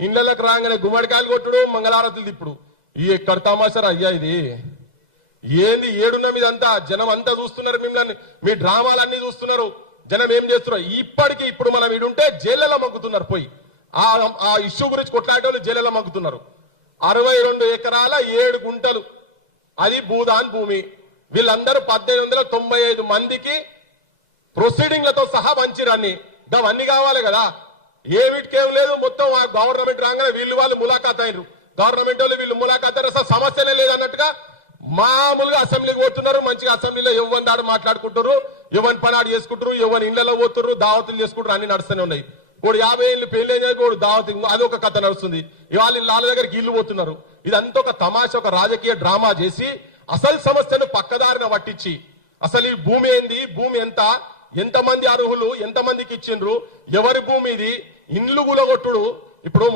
ఇళ్లకు రాగానే గుమ్మడికాయలు కొట్టుడు మంగళారతులు తిప్పుడు ఈ ఎక్కడ తమాషారా అయ్యా ఇది ఏంది ఏడున్న మీదంతా జనం అంతా చూస్తున్నారు మిమ్మల్ని మీ డ్రామాలన్నీ చూస్తున్నారు జనం ఏం చేస్తున్నారు ఇప్పటికీ ఇప్పుడు మనం ఇడుంటే జైళ్ళలో మగ్గుతున్నారు పోయి ఆ ఇష్యూ గురించి కొట్లాడేవాళ్ళు జైళ్ళలో మగ్గుతున్నారు 62 ఎకరాల 7 గుంటలు అది భూదాన్ భూమి వీళ్ళందరూ 1895 మందికి ప్రొసీడింగ్లతో సహా వంచిరన్ని అవన్నీ కావాలి కదా ఏమిటికేం లేదు మొత్తం ఆ గవర్నమెంట్ రాగానే వీళ్ళు వాళ్ళు ములాఖాత్ అయినరు గవర్నమెంట్ వాళ్ళు వీళ్ళు ములాఖాత్ అయినారు అసలు సమస్యనే లేదన్నట్టుగా మామూలుగా అసెంబ్లీకి పోతున్నారు మంచిగా అసెంబ్లీలో ఎవరి దాడు మాట్లాడుకుంటారు ఎవరి పనాడు చేసుకుంటారు ఎవరి ఇళ్లలో పోతున్నారు దావతులు చేసుకుంటారు అన్ని నడుస్తూనే ఉన్నాయి ఇప్పుడు 50 ఏళ్ళు పెళ్లి కూడా దావతి అది ఒక కథ నడుస్తుంది ఇవాళ వాళ్ళ దగ్గరికి ఇల్లు పోతున్నారు ఇదంతా ఒక తమాషా ఒక రాజకీయ డ్రామా చేసి అసలు సమస్యను పక్కదారిన పట్టించి అసలు ఈ భూమి ఏంది భూమి ఎంతమంది అర్హులు ఎంతమందికి ఇచ్చిండ్రు ఎవరి భూమి ఇది ఇండ్లు గులగొట్టుడు ఇప్పుడు